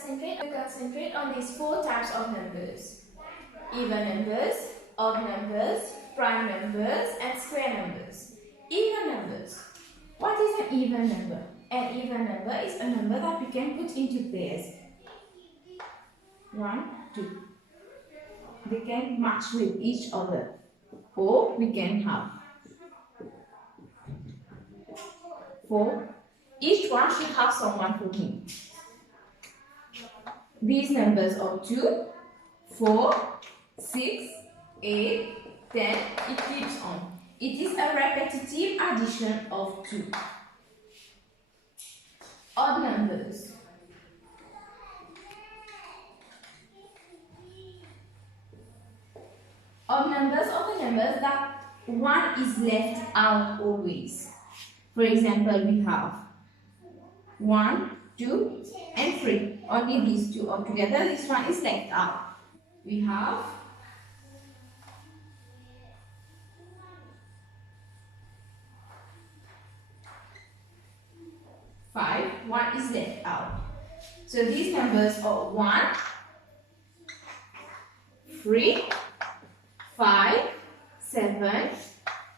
concentrate on these four types of numbers: even numbers, odd numbers, prime numbers, and square numbers. Even numbers. What is an even number? An even number is a number that we can put into pairs. 1, 2. They can match with each other, or we can have 4. Each one should have someone for him. These numbers are 2, 4, 6, 8, 10. It keeps on. It is a repetitive addition of 2. Odd numbers. Odd numbers are the numbers that one is left out always. For example, we have 1, 2, and 3. Only these two are together. This one is left out. We have 5. 1 is left out. So these numbers are 1, 3, 5, 7,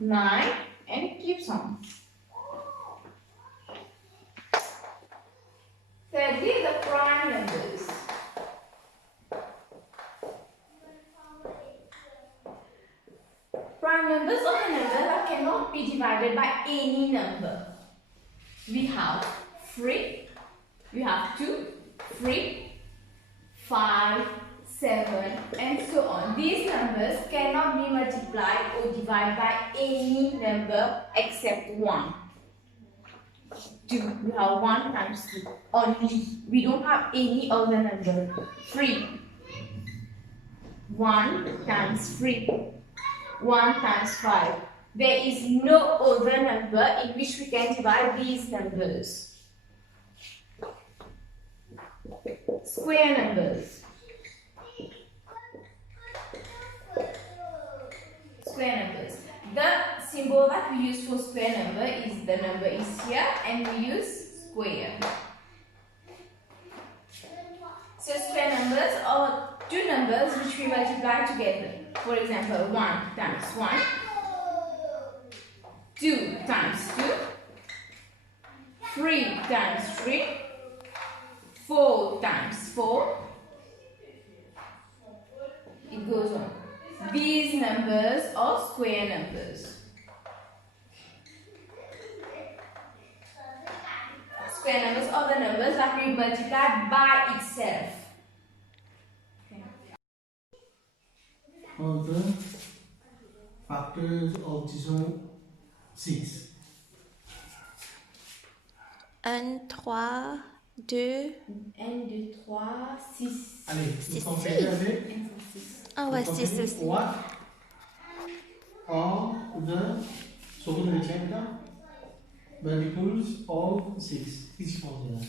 9, and it keeps on. Thirdly, the prime numbers. Prime numbers are the numbers that cannot be divided by any number. We have 3, we have 2, 3, 5, 7, and so on. These numbers cannot be multiplied or divided by any number except 1. 2, we have 1 times 2 only. We don't have any other number. 3, 1 times 3, 1 times 5. There is no other number in which we can divide these numbers. Square numbers. Square numbers. The symbol that we use for square number is the number is here, and we use square. So square numbers are two numbers which we multiply together. For example, 1 times 1, 2 times 2, 3 times 3, 4 times 4. It goes on. These numbers are square numbers. Square numbers are the numbers that we multiply by itself. All the factors of disons 6. 1, 3, 2. 1, 2, 3, 6. Allez, vous comprenez avec? Ah ouais, 6. What are the second rectangle multiples of 6? Qu'est-ce qu'on dit là?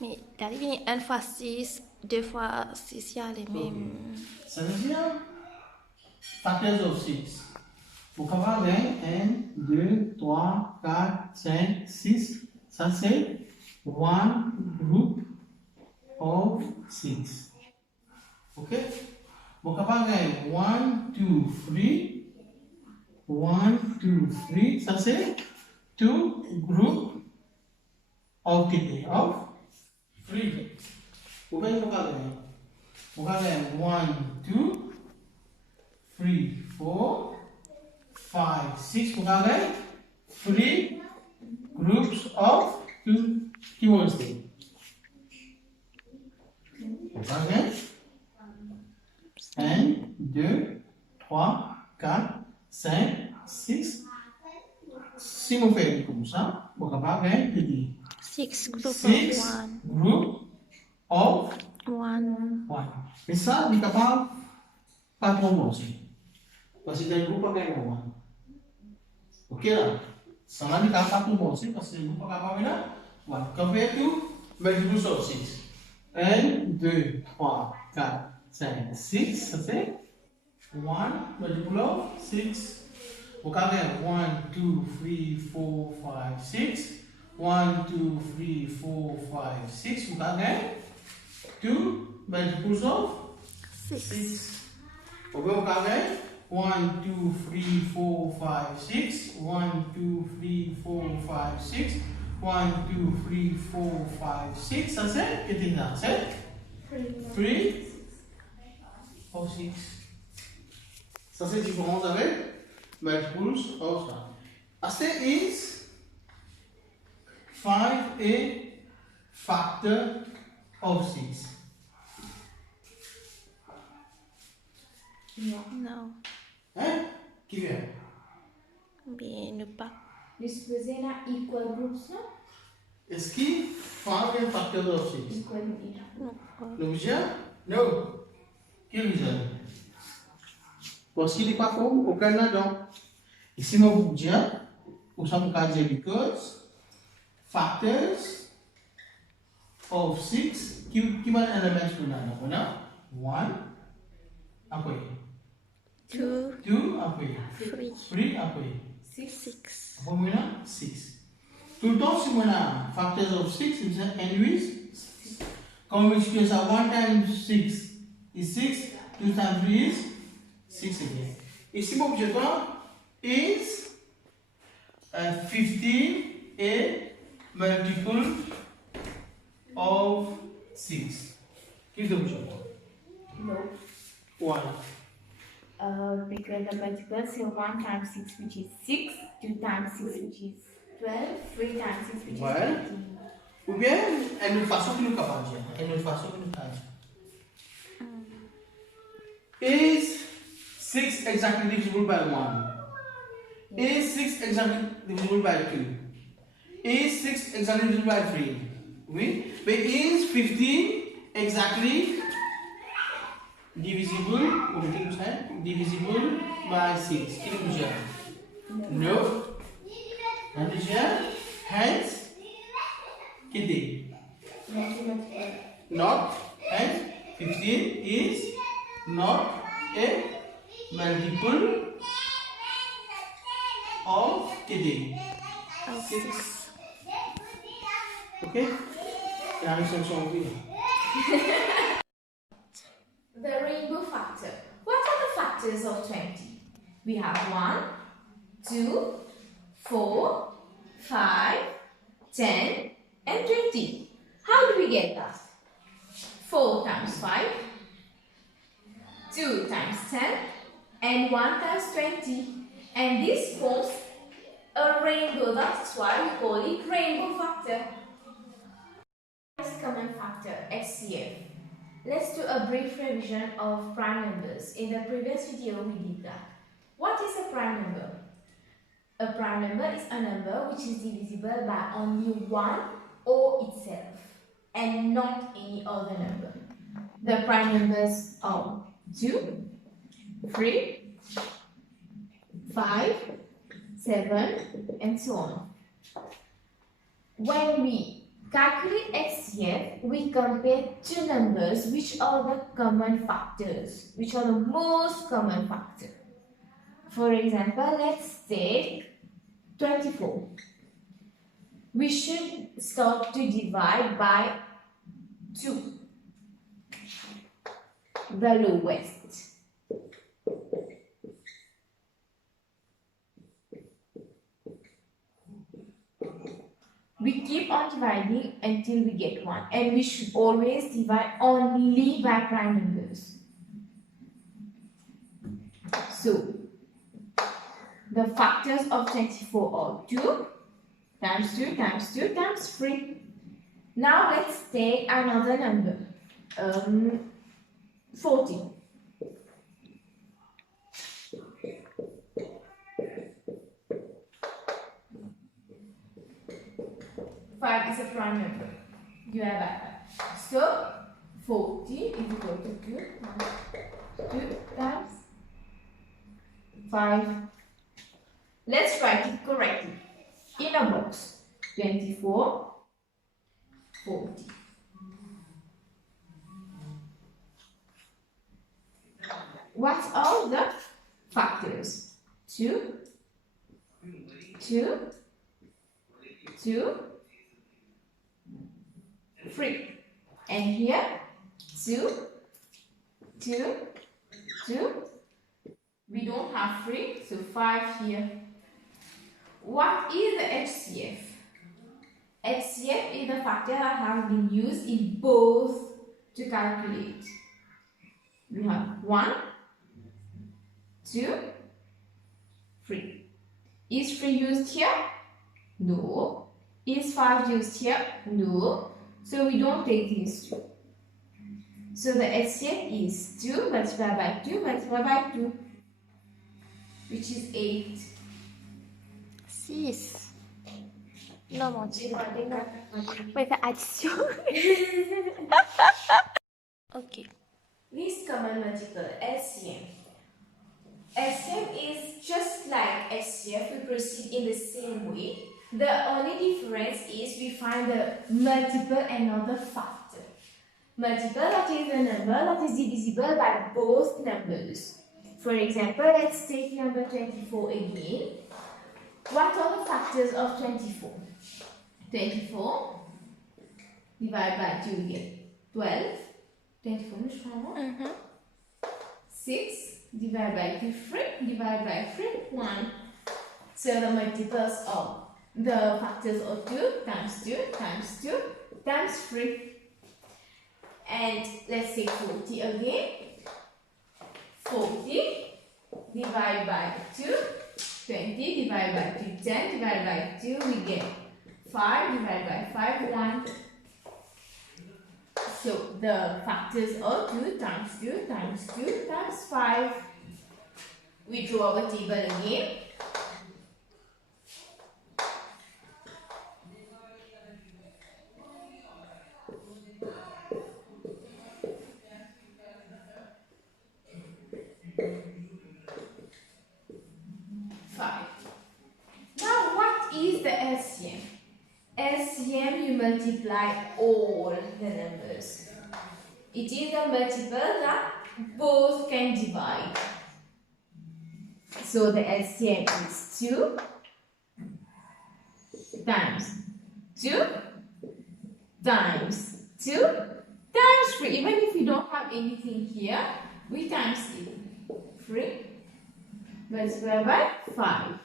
Mais dari 1 fois 6, 2 fois 6, il y a les mêmes. Ça veut dire factors of 6. Vous comprenez 1, 2, 3, 4, 5, 6. Ça c'est one group of 6. Ok? Vous comprenez 1, 2, 3. 1, 2, 3. Ça c'est two group of 3. Vous voyez, vous comprenez 1, 2, 3, 4, 5, 6. Vous comprenez 3 groups of 2 keywords. Vous comprenez 1, 2, 3, 4, 5, 6. Si vous faites comme ça, vous comprenez 6 group of 6 1. group of 1. 1. Et ça, il est capable pas trop bon aussi. Parce que c'est un groupe à gagner 1. Ok là? Ça là, il est capable pas trop bon aussi parce que c'est un groupe à gagner 1. Compare to multiples of 6. 1, 2, 3, 4, 5, 6. Ça c'est 1 multiple of 6. Vous avez 1, 2, 3, 4, 5, 6. 1, 2, 3, 4, 5, 6. Vous avez 2 multiples of 6. 6. Okay, okay. 1, 2, 3, 4, 5, 6. 1, 2, 3, 4, 5, 6. 1, 2, 3, 4, 5, 6. Ça c'est, qu'est-ce que c'est? 3 of 6. Ça c'est différent avec multiples of ça. Asta is 5 a factor of 6. No. Hein? Qui vient? Bien, ne pas. Disposer na equal groups, no? Est-ce qu'il 5 a factor of 6? Equal, yeah. No. L'objet? Non. Quel objet? Parce qu'il n'est pas comme aucun là-dedans. Ici, mon objet, ou ça me dire because factors of 6, qui va elements pour nous? 1, après. 2, 2, après. 3, 3, après. 6. Après, maintenant, 6. Tout le temps, si on a factors of 6, c'est anyways 6. Comme we multiply ça 1 times 6 is 6, 2 times 3 is 6 again. Ici, mon objet is 15 a multiple of 6. Quel est l'objet? No. Why? Because the multiple say 1 times 6 which is 6, 2 times 6 which is 12, 3 times 6 which is Ouais. 18. Ou bien, une autre façon que nous capable de dire. Une autre façon que nous capable de dire. Is 6 exactly divisible by 1? Is 6 exactly divisible by 2? Is 6 exactly divisible by 3? Oui. But is 15 exactly divisible, divisible by 6? Quel est le dire? No. And the dire? Hence, qu'est-ce not, hence 15 is not a multiple of KD. Of 6. Okay? Now some song here. The rainbow factor. What are the factors of 20? We have 1, 2, 4, 5, 10 and 20. How do we get that? 4 times 5, 2 times 10 and 1 times 20. And this forms a rainbow. That's why we call it rainbow factor. First common factor, HCF. Let's do a brief revision of prime numbers. In the previous video we did that. What is a prime number? A prime number is a number which is divisible by only one or itself and not any other number. The prime numbers are 2, 3, 5, 7 and so on. When we calculate HCF, we compare two numbers which are the common factors, which are the most common factor. For example, let's take 24. We should start to divide by 2, the lowest. We keep on dividing until we get 1, and we should always divide only by prime numbers. So, the factors of 24 are 2 times 2 times 2 times 3. Now let's take another number, 40. 5 is a prime number. You have that. So 40 is equal to 2 times 5. Let's write it correctly. In a box. 24, 40. What are the factors? 2, 2, 2, 3. And here 2, 2, 2. We don't have 3, so 5 here. What is the HCF? HCF is the factor that has been used in both to calculate. We have 1, 2, 3. Is 3 used here? No. Is 5 used here? No. So we don't take these two. So the HCF is 2 multiplied by 2 multiplied by 2, which is 8. 6. Non, mon Dieu. On va faire addition. Ok. Least common multiple, LCM. LCM is just like HCF, we proceed in the same way. The only difference is we find the multiple and not the factor. Multiple, that is the number that is divisible by both numbers. For example, let's take number 24 again. What are the factors of 24? 24 divided by 2 here. 12. 24 je crois. 6 divided by 2, 3 divided by 3, 1. So the multiples of the factors of 2 times 2 times 2 times 3. And let's say 40 again. 40 divided by 2, 20 divided by 2, 10 divided by 2, we get 5 divided by 5, 1. So the factors are 2 times 2 times 2 times 5. We draw our table again. Now what is the LCM? LCM, you multiply all the numbers. It is a multiple that both can divide. So the LCM is 2 times 2 times 2 times 3. Even if we don't have anything here, we times it. 3 multiplied by 5.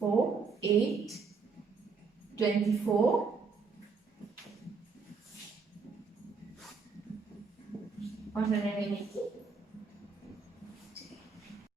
4, 8, 24, 180,